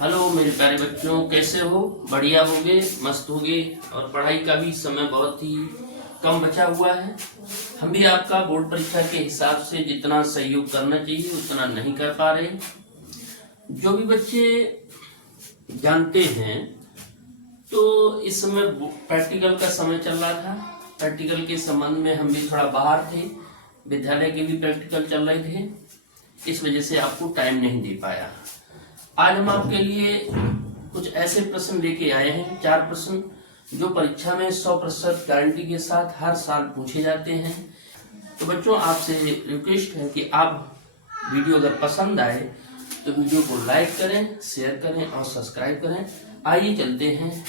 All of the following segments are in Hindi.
हेलो मेरे प्यारे बच्चों, कैसे हो? बढ़िया होगे, मस्त होगे। और पढ़ाई का भी समय बहुत ही कम बचा हुआ है। हम भी आपका बोर्ड परीक्षा के हिसाब से जितना सहयोग करना चाहिए उतना नहीं कर पा रहे। जो भी बच्चे जानते हैं तो इस समय प्रैक्टिकल का समय चल रहा था। प्रैक्टिकल के संबंध में हम भी थोड़ा बाहर थे, विद्यालय के भी प्रैक्टिकल चल रहे थे, इस वजह से आपको टाइम नहीं दे पाया। आज हम आपके लिए कुछ ऐसे प्रश्न लेके आए हैं, 4 प्रश्न जो परीक्षा में 100% गारंटी के साथ हर साल पूछे जाते हैं। तो बच्चों, आपसे रिक्वेस्ट है कि आप वीडियो अगर पसंद आए तो वीडियो को लाइक करें, शेयर करें और सब्सक्राइब करें। आइए चलते हैं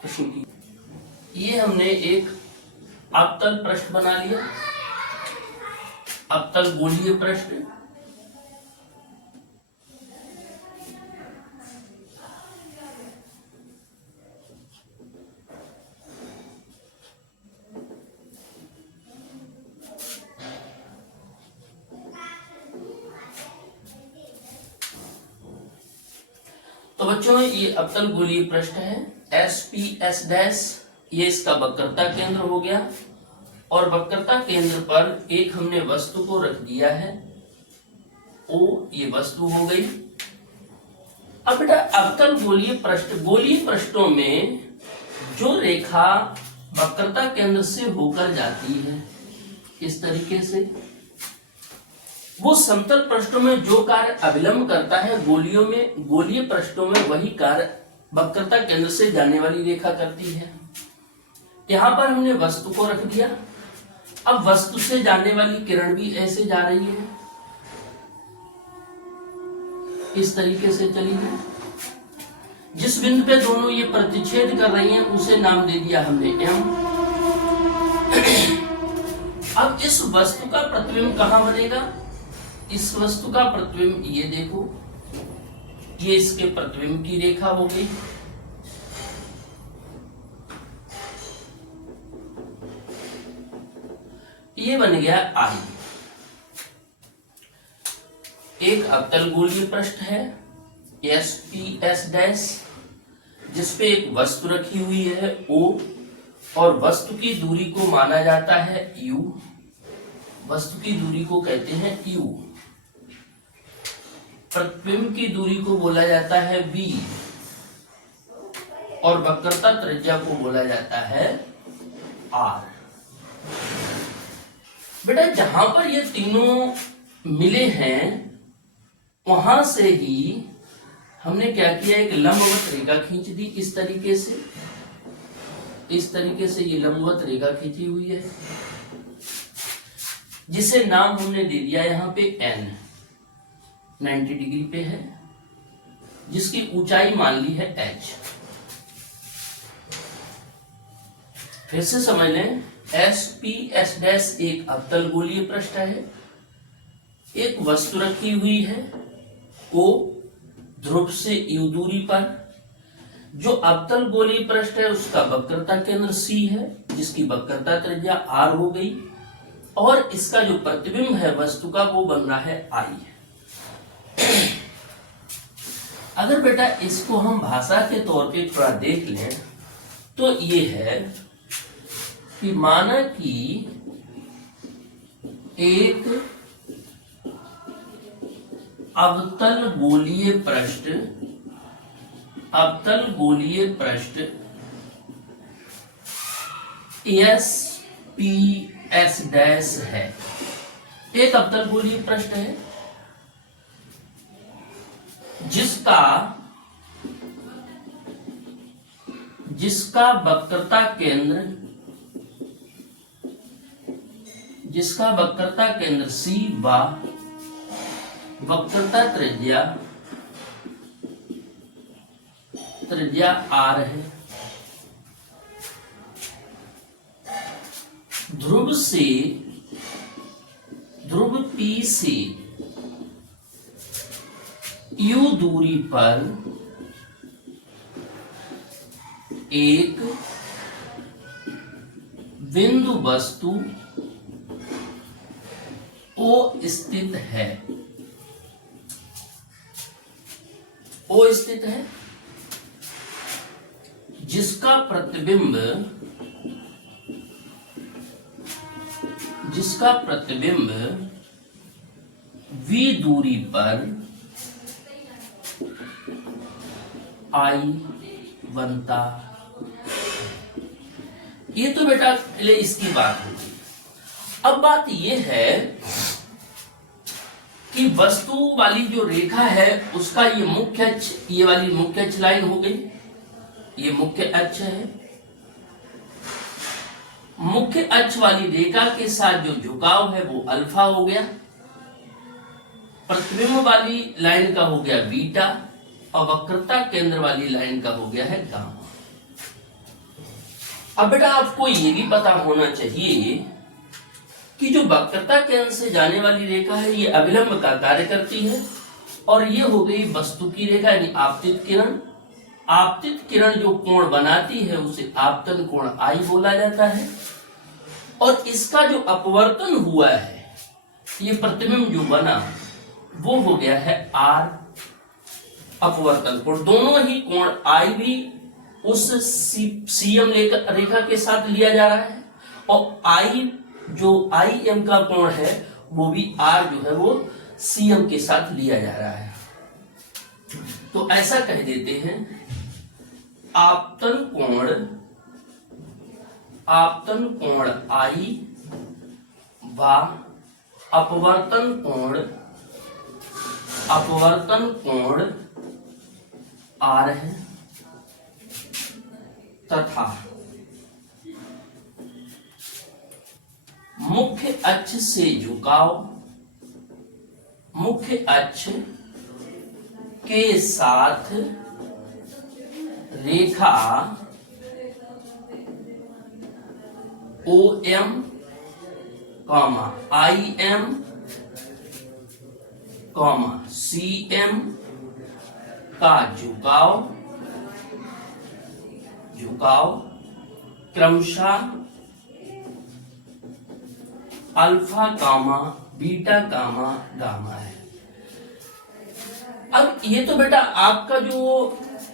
प्रश्न की। ये हमने एक अवतल प्रश्न बना लिया, अवतल गोलीय प्रश्न। तो बच्चों, ये अवतल गोलीय पृष्ठ है, SPS डैश, ये इसका वक्रता केंद्र हो गया। और वक्रता केंद्र पर एक हमने वस्तु को रख दिया है, O, ये वस्तु हो गई। अब बेटा, अवतल गोलीय पृष्ठ, गोलीय पृष्ठों में जो रेखा वक्रता केंद्र से होकर जाती है इस तरीके से, वो समतल पृष्ठों में जो कार्य अविलंब करता है गोलीय पृष्ठों में वही कार्य वक्रता केंद्र से जाने वाली रेखा करती है। यहां पर हमने वस्तु को रख दिया। अब वस्तु से जाने वाली किरण भी ऐसे जा रही है, इस तरीके से चली है। जिस बिंदु पे दोनों ये प्रतिच्छेद कर रही हैं उसे नाम दे दिया हमने M। अब इस वस्तु का प्रतिबिंब कहां बनेगा? इस वस्तु का प्रतिबिंब, ये देखो, ये इसके प्रतिबिंब की रेखा हो गई। ये बन गया I। एक अवतल गोलीय पृष्ठ है SPS डैश, जिसपे एक वस्तु रखी हुई है O, और वस्तु की दूरी को माना जाता है U। वस्तु की दूरी को कहते हैं U। प्रतिबिंब की दूरी को बोला जाता है V, और वक्रता त्रिज्या को बोला जाता है R। बेटा, जहां पर ये तीनों मिले हैं वहां से ही हमने क्या किया, एक लंबवत रेखा खींच दी। इस तरीके से ये लंबवत रेखा खींची हुई है, जिसे नाम हमने दे दिया यहां पे N, 90 डिग्री पे है, जिसकी ऊंचाई मान ली है H। फिर से समझ लें, SPS डैश एक अवतल गोलीय पृष्ठ है, एक वस्तु रखी हुई है O ध्रुव से U दूरी पर। जो अवतल गोलीय पृष्ठ है उसका वक्रता केंद्र C है, जिसकी वक्रता त्रिज्या R हो गई, और इसका जो प्रतिबिंब है वस्तु का वो बन रहा है I। अगर बेटा इसको हम भाषा के तौर पे थोड़ा देख लें तो ये है कि माना कि एक अवतल गोलीय पृष्ठ SPS डैश है। एक अवतल गोलीय पृष्ठ है जिसका वक्रता केंद्र C व वक्रता त्रिज्या R है। ध्रुव P से U दूरी पर एक बिंदु वस्तु O स्थित है। O स्थित है, जिसका प्रतिबिंब V दूरी पर I बनता। ये तो बेटा पहले इसकी बात होगी। अब बात ये है कि वस्तु वाली जो रेखा है उसका ये मुख्य अक्ष, ये वाली मुख्य अक्ष लाइन हो गई, ये मुख्य अक्ष है। मुख्य अक्ष वाली रेखा के साथ जो झुकाव है वो अल्फा हो गया, प्रतिबिंब वाली लाइन का हो गया बीटा, और वक्रता केंद्र वाली लाइन का हो गया है गामा। अब बेटा आपको ये भी पता होना चाहिए कि जो वक्रता केंद्र से जाने वाली रेखा है ये अभिलंब का कार्य करती है, और ये हो गई वस्तु की रेखा यानी आपतित किरण। आपतित किरण जो कोण बनाती है उसे आपतन कोण आई बोला जाता है, और इसका जो अपवर्तन हुआ है, ये प्रतिबिंब जो बना वो हो गया है आर अपवर्तन कोण। दोनों ही कोण आई भी उस सीएम रेखा के साथ लिया जा रहा है, और आई जो आई एम का कोण है वो भी आर जो है वो सीएम के साथ लिया जा रहा है। तो ऐसा कह देते हैं आपतन कोण आई व अपवर्तन कोण आर है, तथा मुख्य अक्ष से झुकाव मुख्य अक्ष के साथ रेखा OM, IM, CM का झुकाव क्रमशः alpha gamma beta gamma gamma है। अब ये तो बेटा आपका जो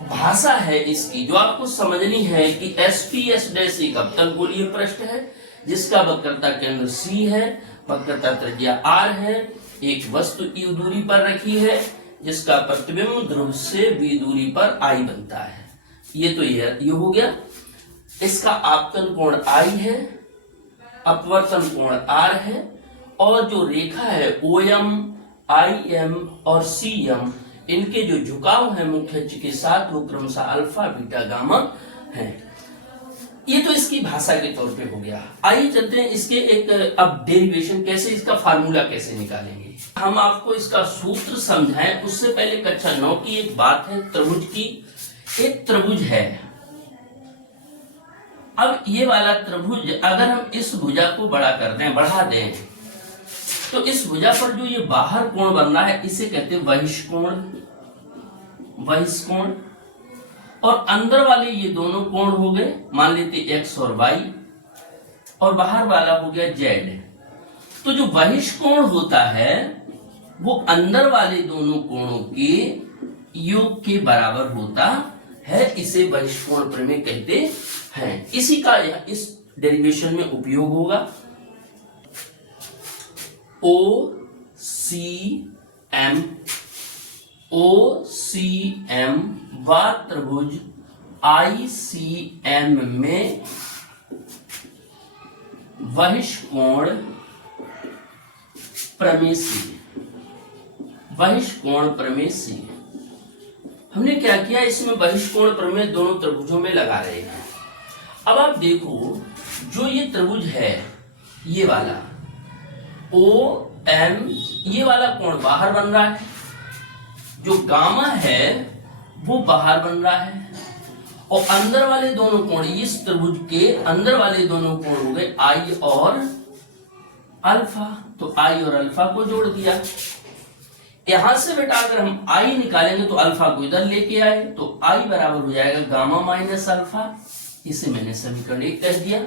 भाषा है इसकी जो आपको समझनी है कि SPS डैश एक अवतल पृष्ठ है जिसका वक्रता केंद्र C है, वक्रता त्रिज्या R है, एक वस्तु U दूरी पर रखी है जिसका प्रतिबिंब ध्रुव से V दूरी पर I बनता है। ये तो ये हो गया। इसका आपतन कोण I है, अपवर्तन कोण R है, और जो रेखा है OM, IM और CM इनके जो झुकाव है मुख्य अक्ष के साथ वो क्रमशः अल्फा बीटा गामा है। ये तो इसकी भाषा के तौर पे हो गया। आइए चलते हैं इसके एक अब डेरिवेशन कैसे, इसका फार्मूला कैसे निकालेंगे। हम आपको इसका सूत्र समझाएं उससे पहले कक्षा 9 की एक बात है त्रिभुज की। एक त्रिभुज है, अब ये वाला त्रिभुज अगर हम इस भुजा को बड़ा कर दें, बढ़ा दें, तो इस भुजा पर जो ये बाहर कोण बन रहा है इसे कहते हैं बहिष्कोण। और अंदर वाले ये दोनों कोण हो गए, मान लेते x और y, और बाहर वाला हो गया z। तो जो बहिष्कोण होता है वो अंदर वाले दोनों कोणों के योग के बराबर होता है, इसे बहिष्कोण प्रमेय कहते हैं। इसी का इस डेरिवेशन में उपयोग होगा। OCM व त्रिभुज ICM में बहिष्कोण प्रमेय से हमने क्या किया, इसमें बहिष्कोण प्रमेय दोनों त्रिभुजों में लगा रहे हैं। अब आप देखो जो ये त्रिभुज है ये वाला OM, ये वाला कोण बाहर बन रहा है, जो गामा है वो बाहर बन रहा है, और अंदर वाले दोनों कोण, इस त्रिभुज के अंदर वाले दोनों कोण हो गए I और अल्फा। तो I और अल्फा को जोड़ दिया। यहां से बेटा अगर हम I निकालेंगे तो अल्फा को इधर लेके आए तो I बराबर हो जाएगा गामा माइनस अल्फा। इसे मैंने समीकरण 1 कह दिया।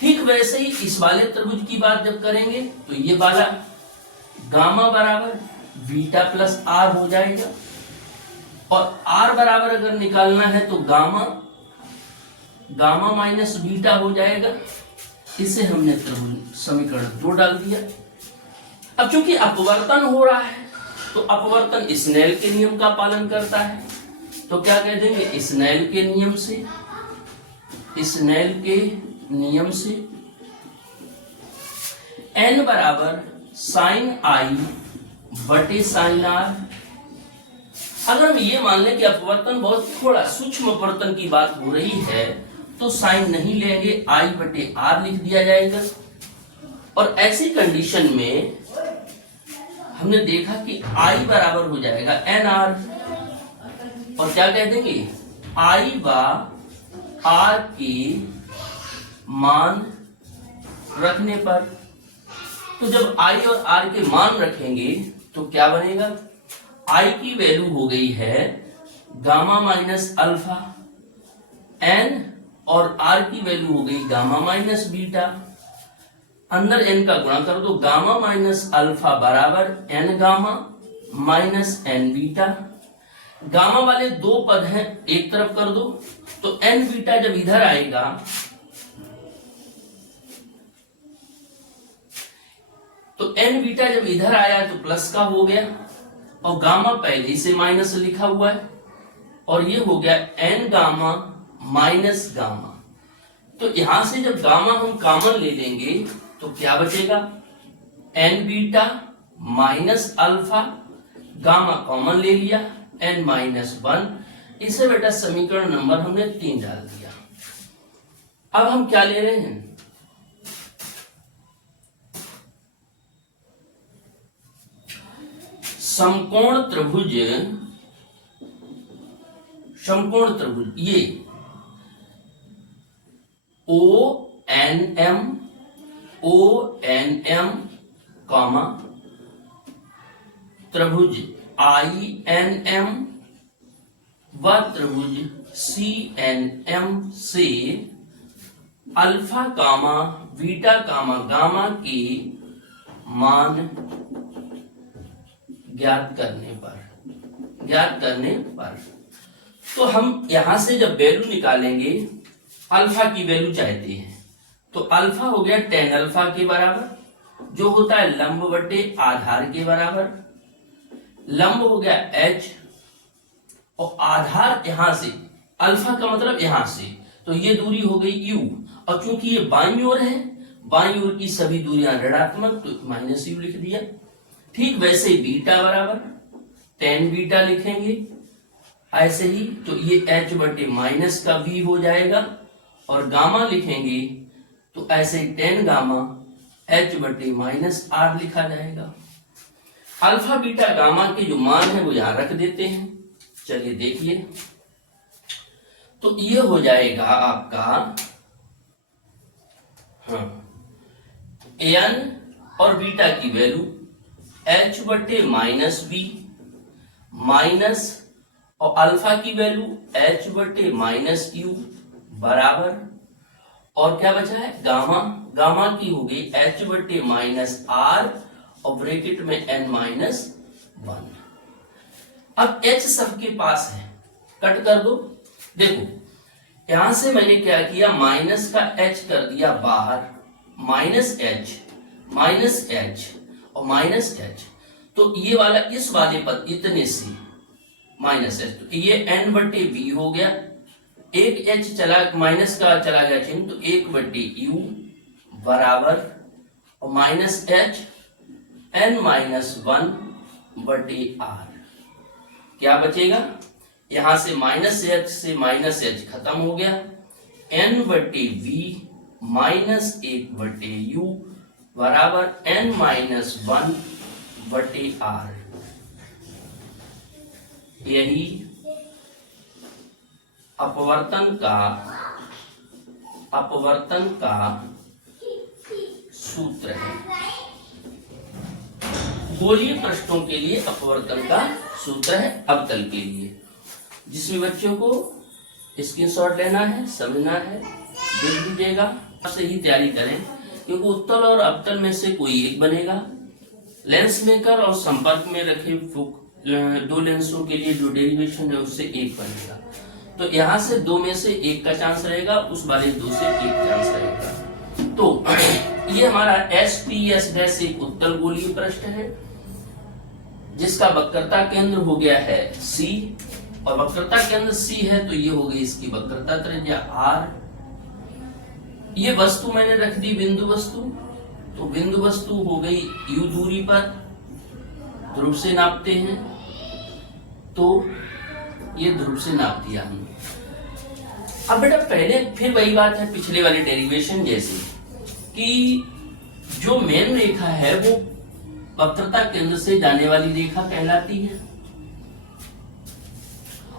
ठीक वैसे ही इस वाले त्रिभुज की बात जब करेंगे तो ये वाला गामा बराबर बीटा प्लस आर हो जाएगा। और आर बराबर अगर निकालना है तो गामा गामा माइनस बीटा हो जाएगा। इसे हमने त्रिभुज समीकरण 2 डाल दिया। अब चूंकि अपवर्तन हो रहा है तो अपवर्तन स्नेल के नियम का पालन करता है, तो क्या कह देंगे, स्नेल के नियम से n बराबर साइन आई बटे साइन आर। अगर हम ये मान लें कि अपवर्तन बहुत थोड़ा सूक्ष्म अपवर्तन की बात हो रही है तो साइन नहीं लेंगे, आई बटे आर लिख दिया जाएगा। और ऐसी कंडीशन में हमने देखा कि आई बराबर हो जाएगा एन आर, और क्या कह देंगे, आई बा आर के मान रखने पर। तो जब आई और आर के मान रखेंगे तो क्या बनेगा, आई की वैल्यू हो गई है गामा माइनस अल्फा, एन और आर की वैल्यू हो गई गामा माइनस बीटा। अंदर एन का गुणा कर दो, गामा माइनस अल्फा बराबर N gamma minus N beta. Gamma वाले दो पद हैं, एक तरफ कर दो, तो एन बीटा जब इधर आएगा तो एन बीटा जब इधर आया तो प्लस का हो गया, और गामा पहले से माइनस लिखा हुआ है, और ये हो गया एन गामा माइनस गामा। तो यहां से जब गामा हम कॉमन ले लेंगे तो क्या बचेगा, N beta minus alpha, gamma common ले लिया, एन माइनस 1। इसे बेटा समीकरण नंबर हमने 3 डाल दिया। अब हम क्या ले रहे हैं, समकोण त्रिभुज ये ओ एन एम कॉमा त्रिभुज आई एन एम व त्रिभुज सी एन एम से alpha comma beta comma gamma के मान ज्ञात करने पर तो हम यहां से जब वैल्यू निकालेंगे, अल्फा की वैल्यू चाहते हैं, तो अल्फा हो गया tan अल्फा के बराबर, जो होता है लंब बटे आधार के बराबर। लंब हो गया h और आधार यहां से, अल्फा का मतलब यहां से, तो ये दूरी हो गई u, और क्योंकि ये बाईं ओर है, बाईं ओर की सभी दूरियां ऋणात्मक, तो माइनस u लिख दिया। ठीक वैसे बीटा बराबर tan बीटा लिखेंगे ऐसे ही, तो ये h बटे माइनस का v हो जाएगा, और गामा लिखेंगे तो ऐसे ही tan गामा h बटे माइनस r लिखा जाएगा। अल्फा बीटा गामा के जो मान है वो यहां रख देते हैं। चलिए देखिए, तो ये हो जाएगा आपका an और बीटा की वैल्यू h बटे माइनस बी माइनस, और अल्फा की वैल्यू h बटे माइनस क्यू बराबर, और क्या बचा है गामा, गामा की हो गई h बटे माइनस आर और ब्रैकेट में n माइनस 1। अब h सबके पास है, कट कर दो। देखो यहां से मैंने क्या किया, माइनस का h कर दिया बाहर, माइनस h और माइनस h, तो ये वाला इस वाले पर इतने से माइनस h, तो ये n बटे v हो गया, एक h चला, माइनस का चला गया चिन्ह, तो 1 बटे u बराबर, और माइनस h n माइनस 1 बटे r। क्या बचेगा, यहां से माइनस h से माइनस h खत्म हो गया, n बटे v माइनस 1 बटे u बराबर n माइनस 1 बटे r। यही अपवर्तन का सूत्र है। गोलीय पृष्ठों के लिए अपवर्तन का सूत्र है अवतल के लिए, जिसमें बच्चों को स्क्रीनशॉट लेना है, समझना है, देख लीजिएगा, से ही तैयारी करें, क्योंकि उत्तल और अवतल में से कोई एक बनेगा। लेंस मेकर और संपर्क में रखे दो लेंसों के लिए जो डेरिवेशन है उससे एक बनेगा। तो यहाँ से दो में से एक का चांस रहेगा, उस वाले दो से एक चांस रहेगा। तो ये हमारा SPS' एक उत्तल गोलीय पृष्ठ है जिसका वक्रता केंद्र हो गया है C, और वक्रता केंद्र C है तो ये हो गई इसकी वक्रता त्रिज्या R। ये वस्तु मैंने रख दी बिंदु वस्तु, तो बिंदु वस्तु हो गई U दूरी पर, ध्रुव से नापते हैं तो ये ध्रुव से नाप दिया हमने। अब बेटा पहले फिर वही बात है पिछले वाले डेरिवेशन जैसे कि जो मेन रेखा है वो वक्रता केंद्र से जाने वाली रेखा कहलाती है,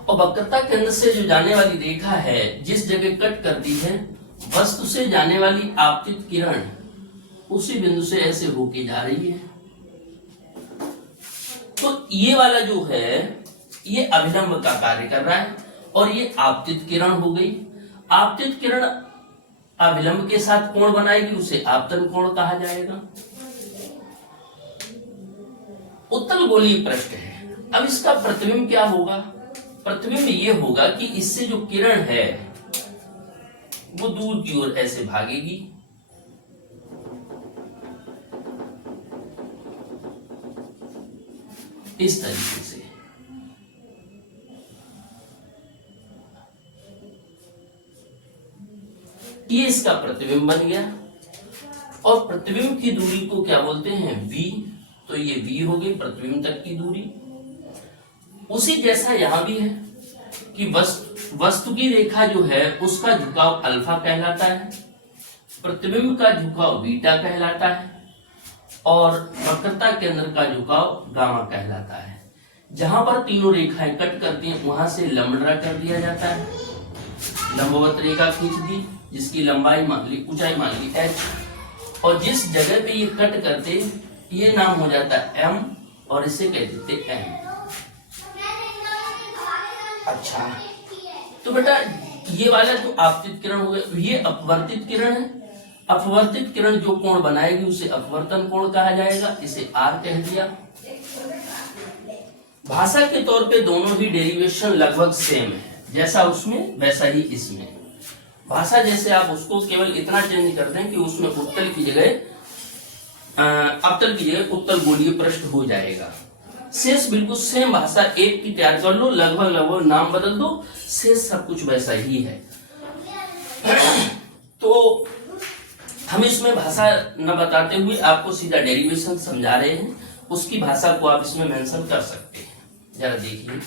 और वक्रता केंद्र से जो जाने वाली रेखा है जिस जगह कट करती है वस्तु से जाने वाली आपतित किरण उसी बिंदु से ऐसे होके जा रही है। तो ये वाला जो है ये अभिलंब का कार्य कर रहा है और ये आपतित किरण हो गई। आपतित किरण अभिलंब के साथ कोण बनाएगी, उसे आपतन कोण कहा जाएगा। उत्तल गोलीय पृष्ठ है। अब इसका प्रतिबिंब क्या होगा? प्रतिबिंब ये होगा कि इससे जो किरण है वो दूर की ओर ऐसे भागेगी, इस तरीके से। ये इसका प्रतिबिंब बन गया, और प्रतिबिंब की दूरी को क्या बोलते हैं? V। तो ये V हो गई प्रतिबिंब तक की दूरी। उसी जैसा यहां भी है कि वस्तु की रेखा जो है उसका झुकाव अल्फा कहलाता है, प्रतिबिंब का झुकाव बीटा कहलाता है, और वक्रता केंद्र का झुकाव गामा कहलाता है। जहां पर तीनों रेखाएं कट करती हैं वहां से लंब ड्रा कर दिया जाता है, लंबवत रेखा खींच दी जिसकी लंबाई मान ली, ऊंचाई मान ली h, और जिस जगह पे ये कट करते ये नाम हो जाता है m, और इसे कह देते n। अच्छा, तो बेटा ये वाला जो आपतित किरण हो गया ये अपवर्तित किरण है। अपवर्तित किरण जो कोण बनाएगी उसे अपवर्तन कोण कहा जाएगा, इसे R कह दिया। भाषा के तौर पे दोनों ही डेरिवेशन लगभग सेम है, जैसा उसमें वैसा ही इसमें। भाषा जैसे आप उसको केवल इतना चेंज कर दें कि उसमें उत्तल की जगह अवतल की जगह उत्तल गोलीय पृष्ठ हो जाएगा। शेष बिल्कुल सेम भाषा एक की तैयार कर लो, लगभग नाम बदल दो, शेष सब कुछ वैसा ही है। तो हम इसमें भाषा न बताते हुए आपको सीधा डेरिवेशन समझा रहे हैं, उसकी भाषा को आप इसमें मेंशन कर सकते हैं। जरा देखिए,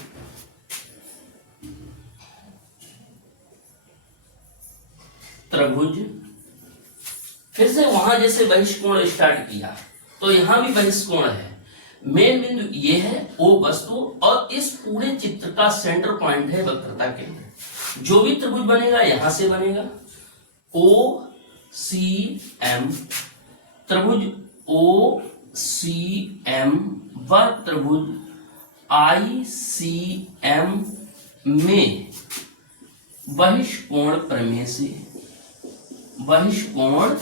त्रिभुज, फिर से वहां जैसे बहिष्कोण स्टार्ट किया तो यहां भी बहिष्कोण है। मेन बिंदु ये है O वस्तु, और इस पूरे चित्र का सेंटर पॉइंट है वक्रता केंद्र। जो भी त्रिभुज बनेगा यहां से बनेगा OCM, त्रिभुज OCM व त्रिभुज ICM में बहिष्कोण प्रमेय से, बहिष्कोण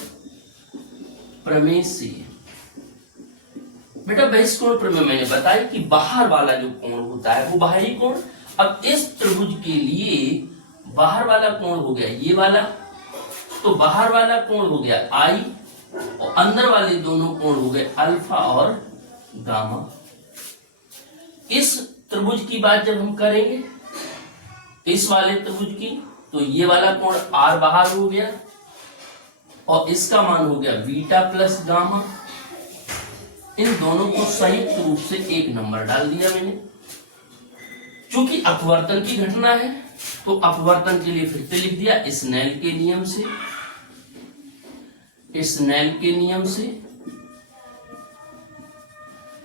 प्रमेय से। बेटा बहिष्कोण प्रमेय मैंने बताया कि बाहर वाला जो कोण होता है वो बाहरी कोण। अब इस त्रिभुज के लिए बाहर वाला कोण हो गया ये वाला, तो बाहर वाला कोण हो गया I, और अंदर वाले दोनों कोण हो गए अल्फा और गामा। इस त्रिभुज की बात जब हम करेंगे इस वाले त्रिभुज की, तो ये वाला कोण R बाहर हो गया और इसका मान हो गया बीटा प्लस गामा। इन दोनों को संयुक्त रूप से एक नंबर डाल दिया मैंने। चूंकि अपवर्तन की घटना है तो अपवर्तन के लिए फिर से लिख दिया स्नेल के नियम से, स्नेल के नियम से।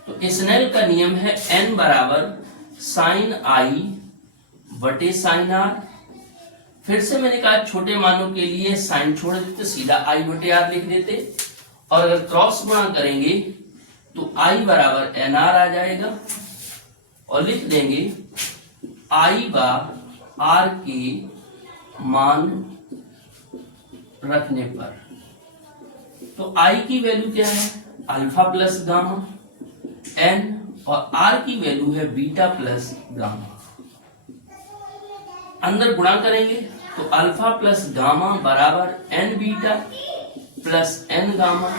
तो स्नेल का नियम है n बराबर साइन I बटे साइन R। फिर से मैंने कहा छोटे मानों के लिए साइन छोड़ देते, सीधा I बटे R लिख देते, और अगर क्रॉस गुणा करेंगे तो I बराबर NR आ जाएगा, और लिख देंगे I बा R के मान रखने पर। तो I की वैल्यू क्या है? अल्फा प्लस गामा, N और आर की वैल्यू है बीटा प्लस गामा। अंदर गुणा करेंगे तो अल्फा प्लस गामा बराबर N beta plus N gamma.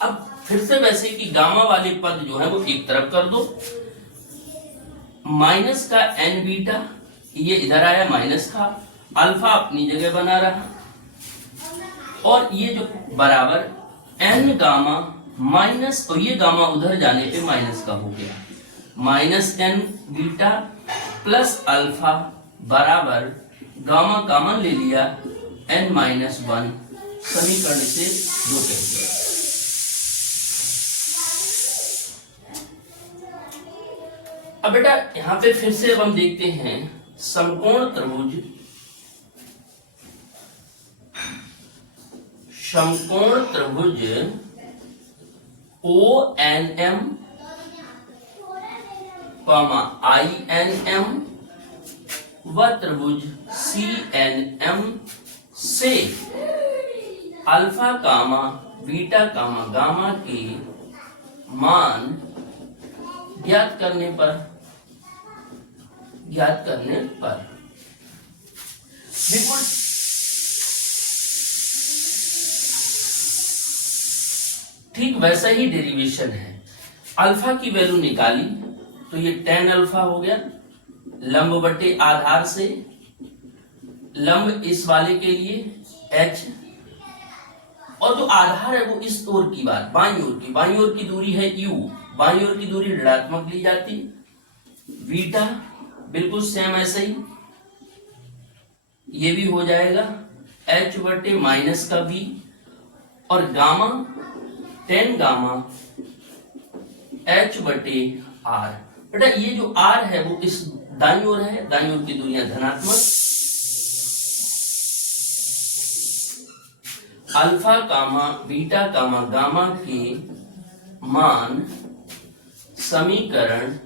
अब फिर से वैसे कि गामा वाले पद जो है वो एक तरफ कर दो, माइनस का एन बीटा ये इधर आया माइनस का, अल्फा अपनी जगह बना रहा, और ये जो बराबर एन गामा माइनस, और ये गामा उधर जाने पे माइनस का हो गया, minus N beta plus alpha बराबर गामा कॉमन ले लिया एन माइनस वन, समीकरण से दो कह दिया। अब बेटा यहां पे फिर से अब हम देखते हैं समकोण त्रिभुज, समकोण त्रिभुज O N M I N M व त्रिभुज सी एन एम से alpha comma beta comma gamma के मान ज्ञात करने पर बिल्कुल ठीक वैसा ही डेरिवेशन है। अल्फा की वैल्यू निकाली तो ये tan अल्फा हो गया, लंब बटे आधार से, लंब इस वाले के लिए h, और जो आधार है वो इस ओर की बात बाईं ओर की दूरी है u, बाईं ओर की दूरी ऋणात्मक ली जाती, बीटा बिल्कुल सेम ऐसे ही ये भी हो जाएगा h बटे माइनस का b, और गामा tan गामा h बटे r। बेटा ये जो r है वो इस दाईं ओर है, दाईं ओर की दूरियां धनात्मक, alpha comma beta comma gamma के मान समीकरण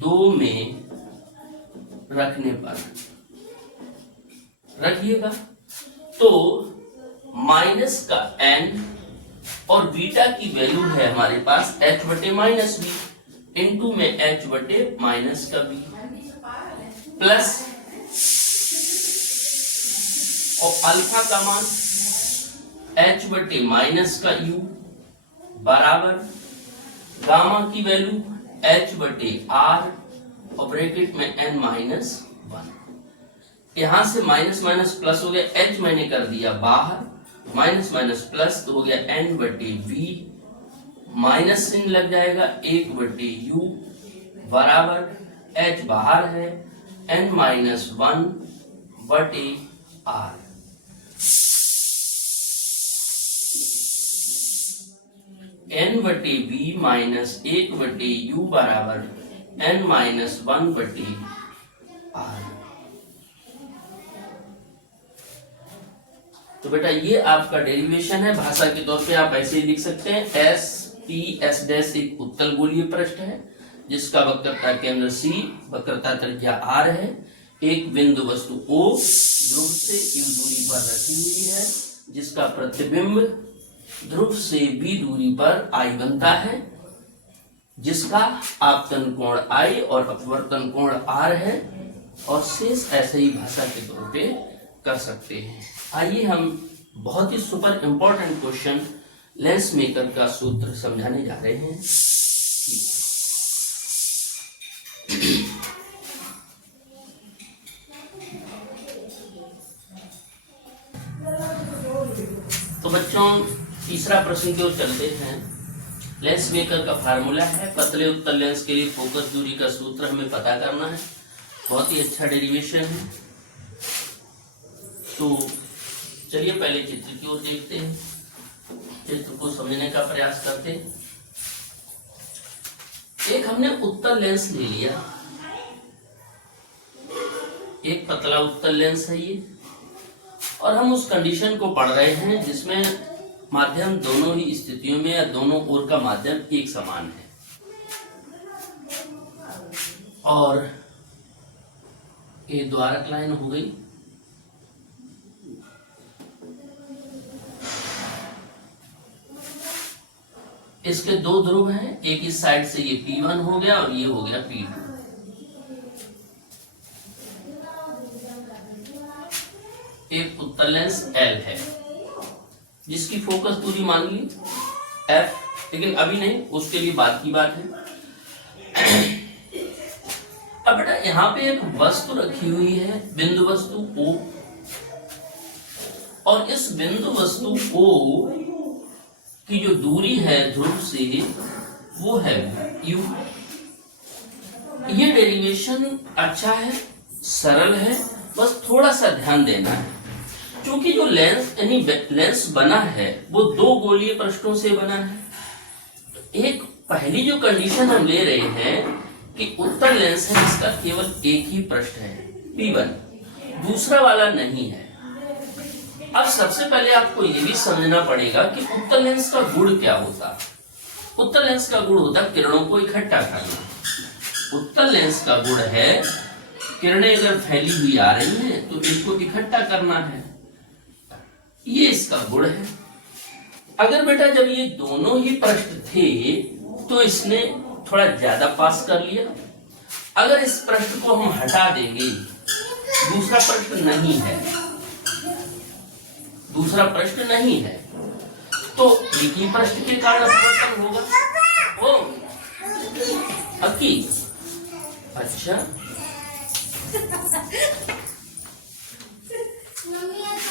2 में रखने पर रखिएगा तो माइनस का n और बीटा की वैल्यू है हमारे पास h बटे माइनस बी, इंटू में h बटे माइनस का बी, प्लस और अल्फा का मान h बटे माइनस का u बराबर गामा की वैल्यू h बटे r और ब्रैकेट में n माइनस वन। यहां से माइनस माइनस प्लस हो गया, h मैंने कर दिया बाहर, माइनस माइनस प्लस तो हो गया n बटे v, माइनस चिन्ह लग जाएगा 1 बटे u बराबर h बाहर है n माइनस वन बटे r। n बटे v माइनस 1 बटे u बराबर n माइनस वन बटे r। तो बेटा ये आपका डेरिवेशन है, भाषा के तौर पे आप ऐसे ही लिख सकते हैं। एस पी एस डैश एक उत्तल गोलीय पृष्ठ है जिसका वक्रता केंद्र C, वक्रता त्रिज्या R है, एक बिंदु वस्तु O ध्रुव से U दूरी पर रखी हुई है जिसका प्रतिबिंब ध्रुव से B दूरी पर I बनता है, जिसका आपतन कोण I और अपवर्तन कोण R है, और शेष ऐसे ही भाषा के तौर पे कर सकते हैं। आइए हम बहुत ही super important question lens maker का सूत्र समझाने जा रहे हैं। तो बच्चों तीसरा प्रश्न की ओर चलते हैं। लेंस मेकर का फार्मूला है, पतले उत्तल लेंस के लिए फोकस दूरी का सूत्र हमें पता करना है। बहुत ही अच्छा डेरिवेशन है। तो चलिए पहले चित्र की ओर देखते हैं, चित्र को समझने का प्रयास करते हैं। एक हमने उत्तल लेंस ले लिया, एक पतला उत्तल लेंस है ये, और हम उस कंडीशन को पढ़ रहे हैं जिसमें माध्यम दोनों ही स्थितियों में या दोनों ओर का माध्यम एक समान है, और ये द्वारक लाइन हो गई। इसके दो ध्रुव हैं, एक इस साइड से ये P1 हो गया और ये हो गया P2। एक उत्तल लेंस L है जिसकी फोकस दूरी मान ली F, लेकिन अभी नहीं, उसके लिए बाद की बात है। अब बेटा यहाँ पे एक वस्तु रखी हुई है, बिंदु वस्तु O, और इस बिंदु वस्तु O की जो दूरी है ध्रुव से वो है U। ये डेरिवेशन अच्छा है, सरल है, बस थोड़ा सा ध्यान देना है। क्योंकि जो लेंस यानी लेंस बना है वो दो गोलीय पृष्ठों से बना है। एक पहली जो कंडीशन हम ले रहे हैं कि उत्तल लेंस है जिसका केवल एक ही पृष्ठ है P1, दूसरा वाला नहीं है। अब सबसे पहले आपको ये भी समझना पड़ेगा कि उत्तल लेंस का गुण क्या होता। उत्तल लेंस का गुण होता किरणों को इकट्ठा करना। उत्तल लेंस का गुण है किरणें अगर फैली हुई आ रही हैं तो इनको इकट्ठा करना है, ये इसका गुण है। अगर बेटा जब ये दोनों ही पृष्ठ थे तो इसने थोड़ा ज्यादा पास कर लिया। अगर इस पृष्ठ को हम हटा देंगे, दूसरा पृष्ठ नहीं है, दूसरा पृष्ठ नहीं है, तो एक ही पृष्ठ के कारण अपवर्तन होगा। ओ अकी अच्छा,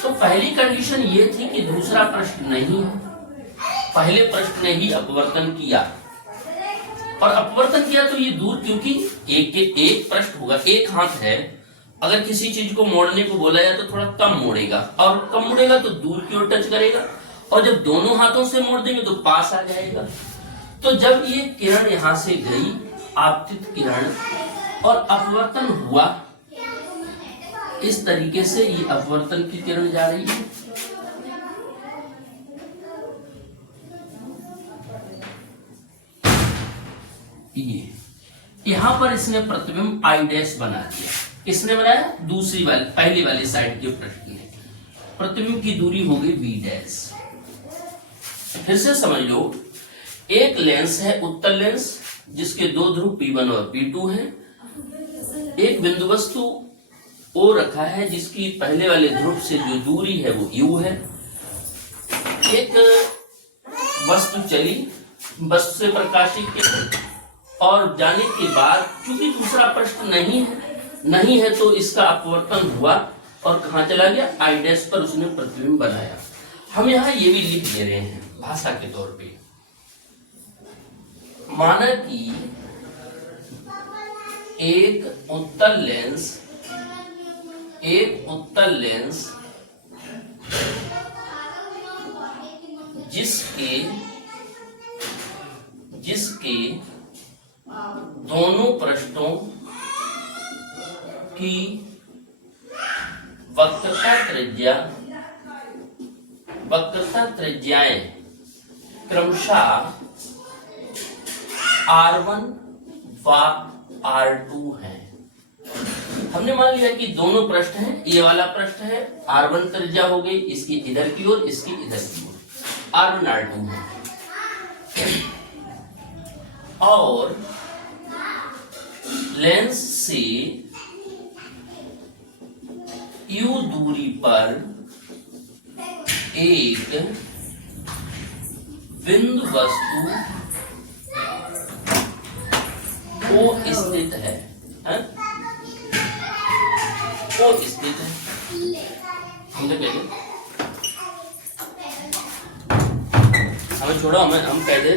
तो पहली कंडीशन ये थी कि दूसरा पृष्ठ नहीं है, पहले पृष्ठ ने ही अपवर्तन किया, और अपवर्तन किया तो ये दूर, क्योंकि एक पृष्ठ होगा, एक हाथ है, अगर किसी चीज को मोड़ने को बोला जाए तो थोड़ा कम मोड़ेगा, और कम मोड़ेगा तो दूर की ओर टच करेगा, और जब दोनों हाथों से मोड़ देंगे तो पास आ जाएगा। तो जब ये किरण यहां से गई, आपतित किरण, और अपवर्तन हुआ, इस तरीके से ये अपवर्तन की किरण जा रही है। ये यहां पर इसने प्रतिबिंब I डैश बना दिया। किसने बनाया? दूसरी वाली, पहली वाली साइड के पृष्ठ ने। प्रतिबिंब की दूरी हो गई B डैश। फिर से समझ लो, एक लेंस है उत्तल लेंस जिसके दो ध्रुव P1 और P2 हैं। एक बिंदु वस्तु O रखा है जिसकी पहले वाले ध्रुव से जो दूरी है वो U है। एक वस्तु चली, वस्तु से प्रकाशित किरण, और जाने के बाद चूंकि दूसरा पृष्ठ नहीं है तो इसका अपवर्तन हुआ और कहां चला गया? I डैश पर उसने प्रतिबिंब बनाया। हम यहाँ ये भी लिख दे रहे हैं भाषा के तौर पे, माना कि एक उत्तल लेंस जिसके दोनों पृष्ठों की वक्रता त्रिज्याएं क्रमशः R1 व R2 हैं। हमने मान लिया कि दोनों पृष्ठ हैं, ये वाला पृष्ठ है, R1 त्रिज्या हो गई इसकी इधर की ओर, इसकी इधर की ओर, R1 R2 है। और लेंस से U दूरी पर एक बिंदु वस्तु O स्थित है, O स्थित है। हमने कह दिया, हमें छोड़ो, हम कह दे,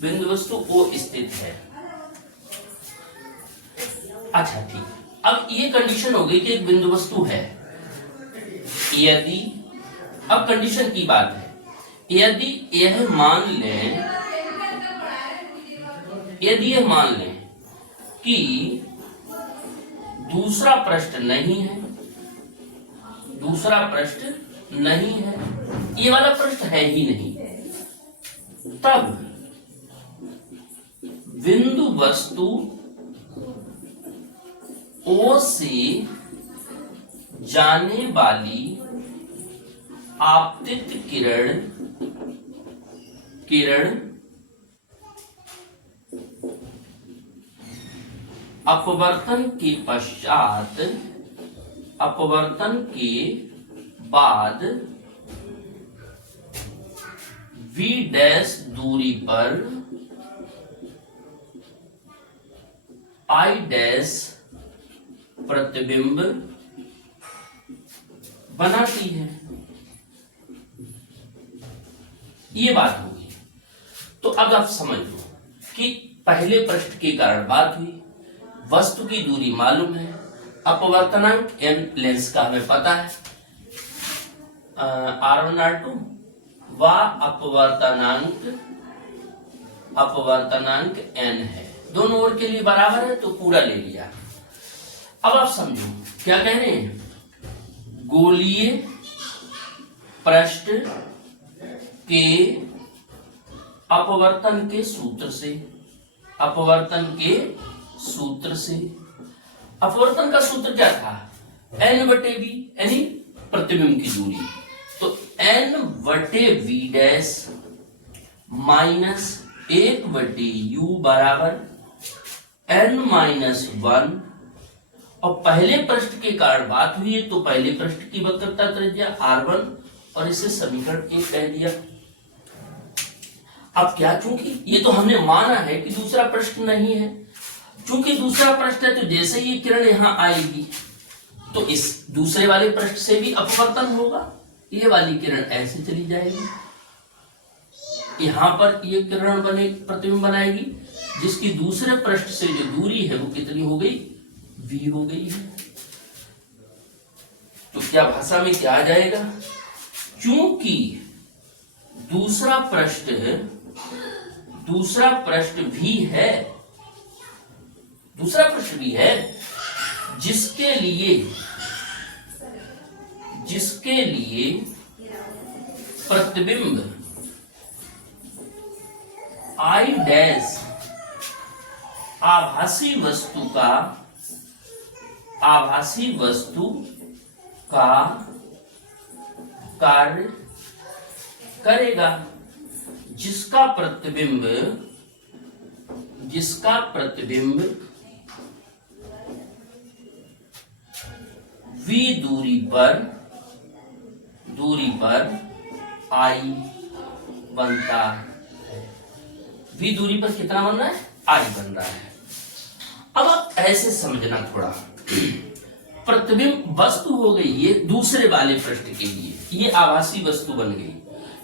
बिंदु वस्तु O स्थित है। अच्छा ठीक, अब ये कंडीशन हो गई कि एक बिंदु वस्तु है। यदि, अब कंडीशन की बात है, यदि यह मान लें कि दूसरा पृष्ठ नहीं है, ये वाला पृष्ठ है ही नहीं, तब बिंदु वस्तु O से जाने वाली आपतित किरण अपवर्तन के पश्चात, अपवर्तन के बाद v डैश दूरी पर I डैश प्रतिबिंब बनाती है। ये बात होगी। तो अब आप समझ लो कि पहले पृष्ठ के कारण बात हुई, वस्तु की दूरी मालूम है, अपवर्तनांक n लेंस का हमें पता है, R1 R2 व अपवर्तनांक n है, दोनों ओर के लिए बराबर है तो पूरा ले लिया। अब आप समझो क्या कह रहे हैं, गोलीय पृष्ठ के अपवर्तन के सूत्र से, अपवर्तन के सूत्र से, अपवर्तन का सूत्र क्या था, n बटे v यानी प्रतिबिंब की दूरी, तो n बटे v डैश माइनस 1 बटे u बराबर n माइनस 1। और पहले पृष्ठ के कारण बात हुई है तो पहले पृष्ठ की वक्रता त्रिज्या R1 और इसे समीकरण 1 कह दिया। अब क्या, चूंकि ये तो हमने माना है कि दूसरा पृष्ठ नहीं है, चूंकि दूसरा पृष्ठ है तो जैसे ही किरण यहां आएगी तो इस दूसरे वाले पृष्ठ से भी अपवर्तन होगा, ये वाली किरण ऐसे चली जाएगी, यहां पर ये किरण बने प्रतिबिंब बनाएगी, जिसकी दूसरे पृष्ठ से जो दूरी है वो कितनी हो गई, v हो गई है। तो क्या भाषा में क्या आ जाएगा, चूंकि दूसरा पृष्ठ भी है, दूसरा पृष्ठ भी है जिसके लिए प्रतिबिंब I डैश आभासी वस्तु का कार्य करेगा, जिसका प्रतिबिंब v दूरी पर I बनता है। v दूरी पर कितना बन रहा है, I बन रहा है। अब आप ऐसे समझना थोड़ा, प्रतिबिंब वस्तु हो गई ये दूसरे वाले पृष्ठ के लिए, ये आभासी वस्तु बन गई,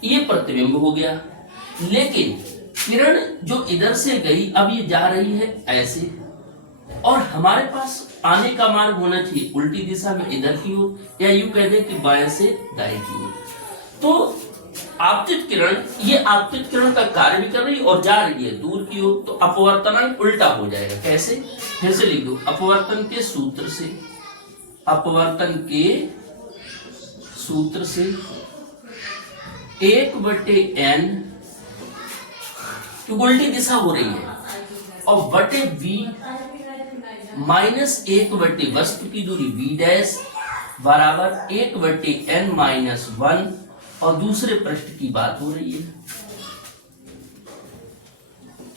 ये प्रतिबिंब हो गया, लेकिन किरण जो इधर से गई अब ये जा रही है ऐसे, और हमारे पास आने का मार्ग होना चाहिए उल्टी दिशा में इधर की ओर, या यूं कह दें कि बाएं से दाएं की ओर। तो आपतित किरण, ये आपतित किरण का कार्य भी कर रही है और जा रही है दूर की ओर, तो अपवर्तनांक उल्टा हो जाएगा। कैसे, फिर से लिख दो, अपवर्तन के सूत्र से 1 बटे n, क्योंकि उल्टी दिशा हो रही है, और बटे v माइनस 1 बटे वस्तु की दूरी v डैश बराबर 1 बटे n माइनस 1, और दूसरे पृष्ठ की बात हो रही है।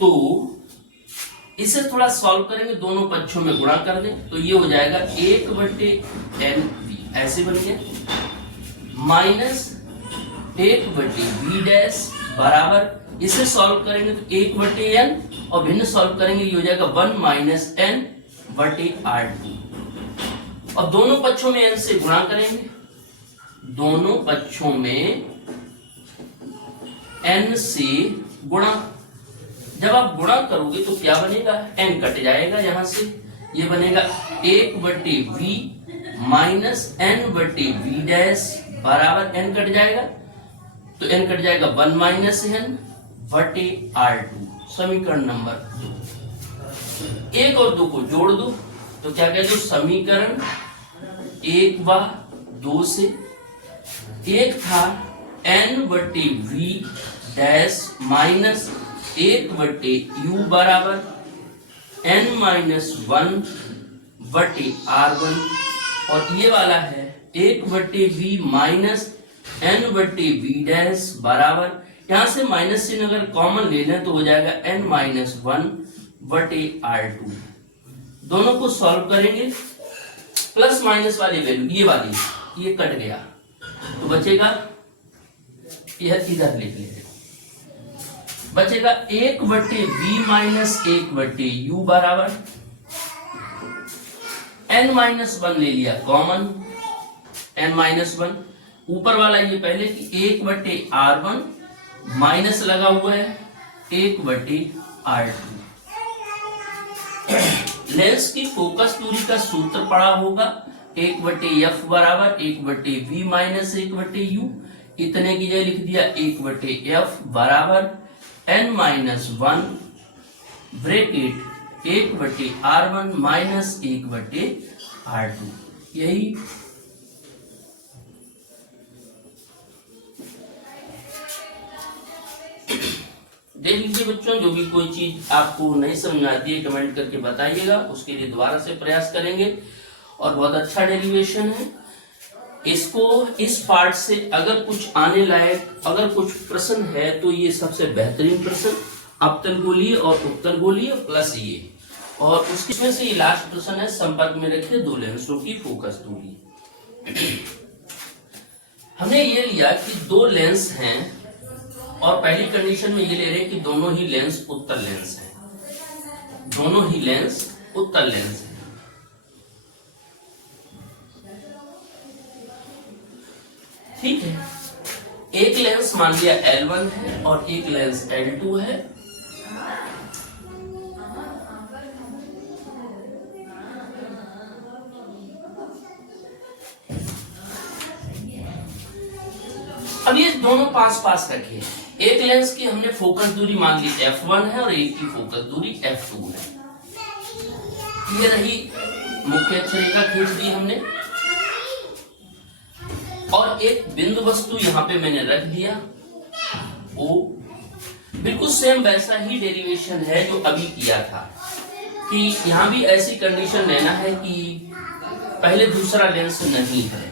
तो इसे थोड़ा सॉल्व करेंगे, दोनों पक्षों में गुणा कर दें तो ये हो जाएगा 1 बटे n v, ऐसे बन गया, माइनस 1 बटे v डैश बराबर, इसे सॉल्व करेंगे तो 1 बटे n, और भिन्न सॉल्व करेंगे ये हो जाएगा 1 माइनस n बटे R2, और दोनों पक्षों में n से गुणा करेंगे, दोनों पक्षों में n से गुणा, जब आप गुणा करोगे तो क्या बनेगा, n कट जाएगा यहां से, ये बनेगा 1 बटे v माइनस n बटे v डैश बराबर, n कट जाएगा तो n कट जाएगा 1 माइनस n बटे R2, समीकरण नंबर 2। 1 और 2 को जोड़ दो तो क्या कहते हो, समीकरण 1 व 2 से, एक था n बटे v डैश माइनस 1 बटे u बराबर n माइनस 1 बटे R1, और ये वाला है 1 बटे v माइनस n बटे बी डैश बराबर, यहां से माइनस चिन्ह अगर कॉमन ले लें तो हो जाएगा n माइनस वन बटे R2। दोनों को सॉल्व करेंगे, प्लस माइनस वाली वैल्यू ये वाली ये कट गया तो बचेगा, यह इधर लिख लेते, बचेगा 1 बटे बी माइनस 1 बटे यू बराबर n माइनस वन ले लिया कॉमन, n माइनस वन, ऊपर वाला ये पहले कि 1 बटे R1 माइनस लगा हुआ है 1 बटे R2। लेंस की फोकस दूरी का सूत्र पड़ा होगा 1 बटे एफ बराबर 1 बटे वी माइनस 1 बटे यू, इतने की जगह लिख दिया 1 बटे एफ बराबर n माइनस वन ब्रैकेट 1 बटे R1 माइनस 1 बटे R2। यही देख लीजिए बच्चों, जो भी कोई चीज आपको नहीं समझ आती है कमेंट करके बताइएगा, उसके लिए दोबारा से प्रयास करेंगे। और बहुत अच्छा डेरिवेशन है, इसको इस पार्ट से अगर कुछ आने लायक अगर कुछ प्रश्न है तो ये सबसे बेहतरीन प्रश्न, अवतल गोलीय और उत्तल गोलीय प्लस ये, और उसमें से ये लास्ट प्रश्न है संपर्क में रखे दो लेंसों की फोकस दूरी। हमने ये लिया कि दो लेंस हैं और पहली कंडीशन में ये ले रहे हैं कि दोनों ही लेंस उत्तल लेंस हैं, दोनों ही लेंस उत्तल लेंस हैं। ठीक है, एक लेंस मान लिया L1 है और एक लेंस L2 है। अब ये दोनों पास पास रखे, एक लेंस की हमने फोकस दूरी मान ली f1 है और एक की फोकस दूरी f2 है। ये रही मुख्य अक्ष रेखा खींच दी हमने, और एक बिंदु वस्तु यहां पे मैंने रख दिया O। बिल्कुल सेम वैसा ही डेरिवेशन है जो अभी किया था, कि यहां भी ऐसी कंडीशन लेना है कि पहले दूसरा लेंस नहीं है।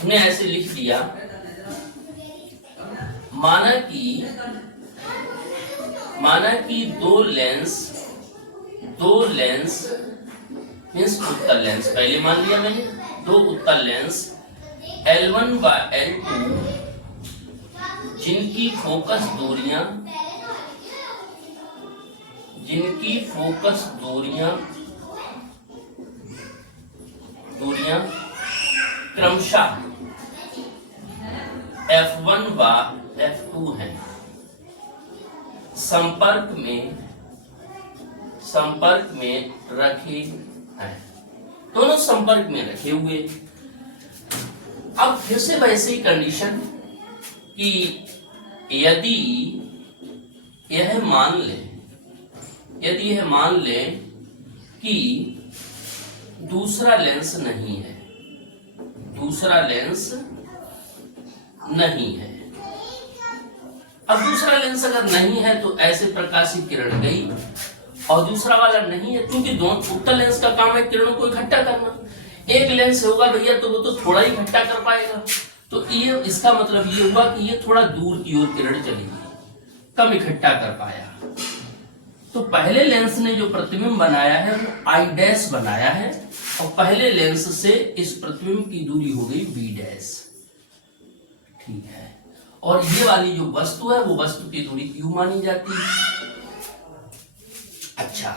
हमने ऐसे लिख दिया, माना कि दो लेंस मीन्स उत्तल लेंस, पहले मान लिया मैंने दो उत्तल लेंस L1 व L2 जिनकी फोकस दूरियां क्रमशः F1 व F2 है, संपर्क में रखे हैं, दोनों संपर्क में रखे हुए। अब फिर से वैसे ही कंडीशन कि यदि यह मान ले कि दूसरा लेंस नहीं है, अब दूसरा लेंस अगर नहीं है तो ऐसे प्रकाशित किरण गई, और दूसरा वाला नहीं है, क्योंकि दोनों उत्तल लेंस का काम है किरणों को इकट्ठा करना। एक लेंस होगा भैया तो वो तो थोड़ा ही इकट्ठा कर पाएगा, तो ये इसका मतलब ये हुआ कि ये थोड़ा दूर की ओर किरण चलेगी, कम इकट्ठा कर पाया। तो पहले लेंस ने जो प्रतिबिंब बनाया है वो I डैश बनाया है, और पहले लेंस से इस प्रतिबिंब की दूरी हो गई B डैश। ठीक है, और ये वाली जो वस्तु है वो वस्तु की दूरी Q मानी जाती है। अच्छा,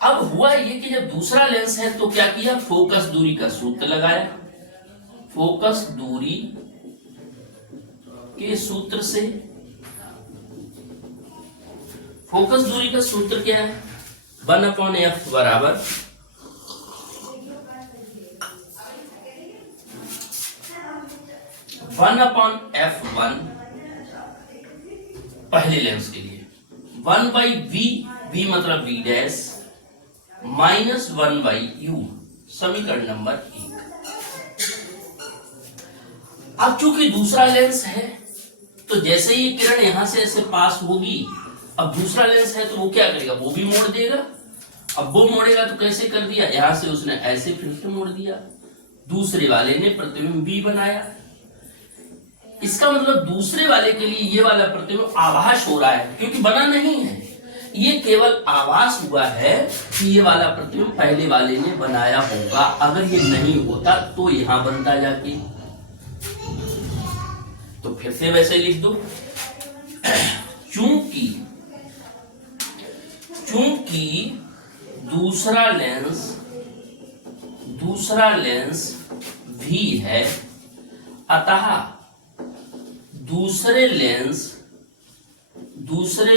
अब हुआ ये कि जब दूसरा लेंस है तो क्या किया, फोकस दूरी का सूत्र लगाया। फोकस दूरी के सूत्र से, फोकस दूरी का सूत्र क्या है, 1/f बराबर (1/f1) पहले लेंस के लिए 1/v मतलब v डैश माइनस 1/u, समीकरण नंबर 1। अब चूंकि दूसरा लेंस है तो जैसे ही किरण यहां से ऐसे पास होगी, अब दूसरा लेंस है तो वो क्या करेगा, वो भी मोड़ देगा। अब वो मोड़ेगा तो कैसे कर दिया, यहां से उसने ऐसे फिर से मोड़ दिया, दूसरे वाले ने प्रतिबिंब B बनाया। इसका मतलब दूसरे वाले के लिए ये वाला प्रतिबिंब आभास हो रहा है, क्योंकि बना नहीं है, ये केवल आभास हुआ है कि ये वाला प्रतिबिंब पहले वाले ने बनाया होगा। अगर ये नहीं होता तो यहां बनता जाके, तो फिर से वैसे लिख दो। चूंकि दूसरा लेंस भी है, अतः दूसरे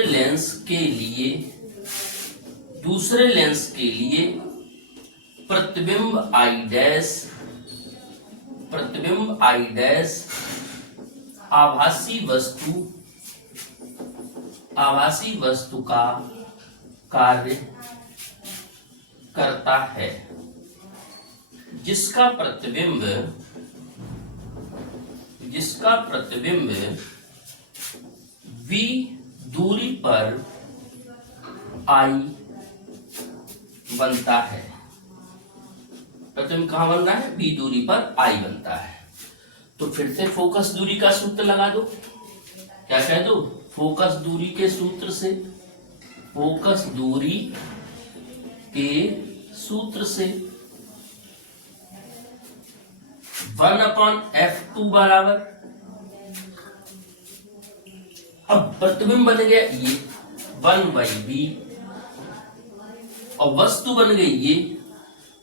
लेंस के लिए प्रतिबिंब I डैश आभासी वस्तु का कार्य करता है, जिसका प्रतिबिंब V दूरी पर I बनता है। प्रतिबिंब कहां बन रहा है? V दूरी पर I बनता है। तो फिर से फोकस दूरी का सूत्र लगा दो। क्या कह दो? फोकस दूरी के सूत्र से, फोकस दूरी के सूत्र से 1/f2 बराबर, अब प्रतिबिंब बन गया ये 1/v और वस्तु बन गई ये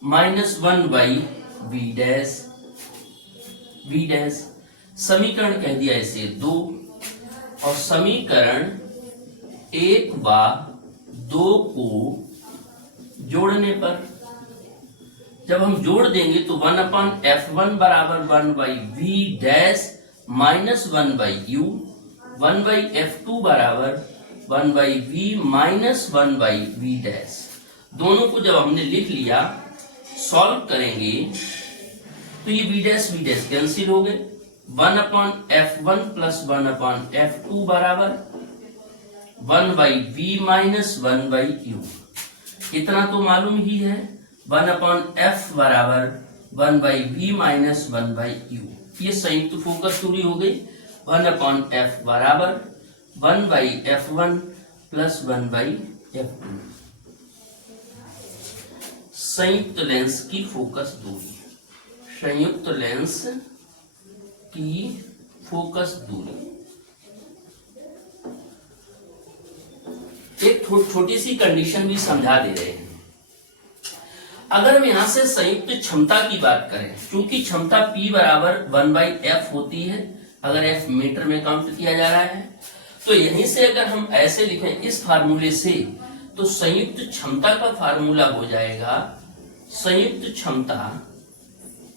-1/v डैश। समीकरण कह दिया इसे 2, और समीकरण 1 व 2 को जोड़ने पर, जब हम जोड़ देंगे तो 1/f1 बराबर 1/v dash minus 1/u, 1/f2 बराबर 1/v माइनस 1/v डैश। दोनों को जब हमने लिख लिया, सॉल्व करेंगे तो ये v डैश कैंसिल हो गए। 1/f1 प्लस 1/f2 बराबर 1/v माइनस 1/u। इतना तो मालूम ही है, 1/f बराबर 1/v माइनस 1/u। ये संयुक्त फोकस दूरी हो गई। 1/f बराबर 1/f1 प्लस 1/f2। संयुक्त लेंस की फोकस दूरी, संयुक्त लेंस की फोकस दूरी। एक छोटी सी कंडीशन भी समझा दे रहे हैं। अगर हम यहां से संयुक्त क्षमता की बात करें, क्योंकि क्षमता P बराबर 1/f होती है, अगर f मीटर में काउंट किया जा रहा है, तो यहीं से अगर हम ऐसे लिखें इस फार्मूले से, तो संयुक्त क्षमता का फार्मूला हो जाएगा, संयुक्त क्षमता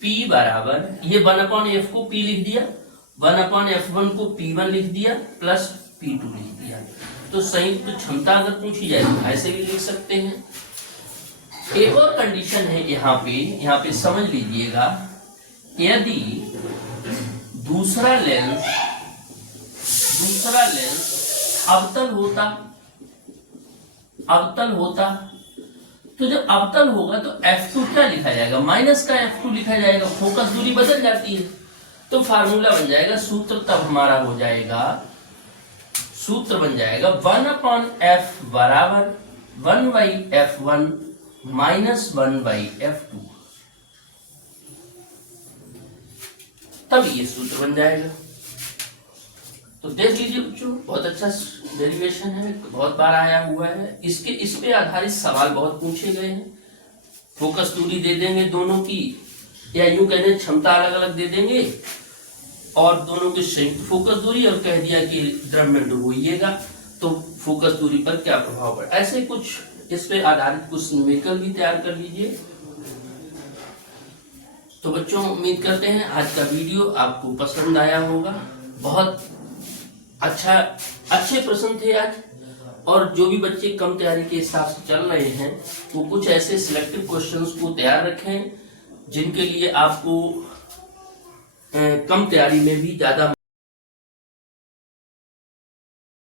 P बराबर, ये 1/f को P लिख दिया, 1/f1 को P1 लिख दिया, प्लस P2 लिख दिया। तो संयुक्त क्षमता अगर पूछी जाए तो ऐसे भी लिख सकते हैं। एक और कंडीशन है यहाँ पे समझ लीजिएगा, यदि दूसरा लेंस अवतल होता, तो जब अवतल होगा तो F2 क्या लिखा जाएगा? माइनस का F2 लिखा जाएगा। फोकस दूरी बदल जाती है, तो फार्मूला बन जाएगा, सूत्र तब हमारा हो जाएगा, सूत्र बन जाएगा 1/f बराबर 1/f1 माइनस 1/f2। तब ये सूत्र बन जाएगा। तो देख लीजिए बच्चों, बहुत अच्छा डेरिवेशन है, बहुत बार आया हुआ है। इस पे आधारित सवाल बहुत पूछे गए हैं। फोकस दूरी दे देंगे दोनों की, या यूं कह दें क्षमता अलग अलग दे देंगे, और दोनों की संयुक्त फोकस दूरी, और कह दिया कि द्रव में डुबोइएगा तो फोकस दूरी पर क्या प्रभाव पड़े। ऐसे कुछ इस पे आधारित कुछ न्यूमेरिकल भी तैयार कर लीजिए। तो बच्चों, उम्मीद करते हैं आज का वीडियो आपको पसंद आया होगा। बहुत अच्छे प्रश्न थे आज, और जो भी बच्चे कम तैयारी के हिसाब से चल रहे हैं, वो कुछ ऐसे सिलेक्टिव क्वेश्चंस को तैयार रखें जिनके लिए आपको कम तैयारी में भी ज्यादा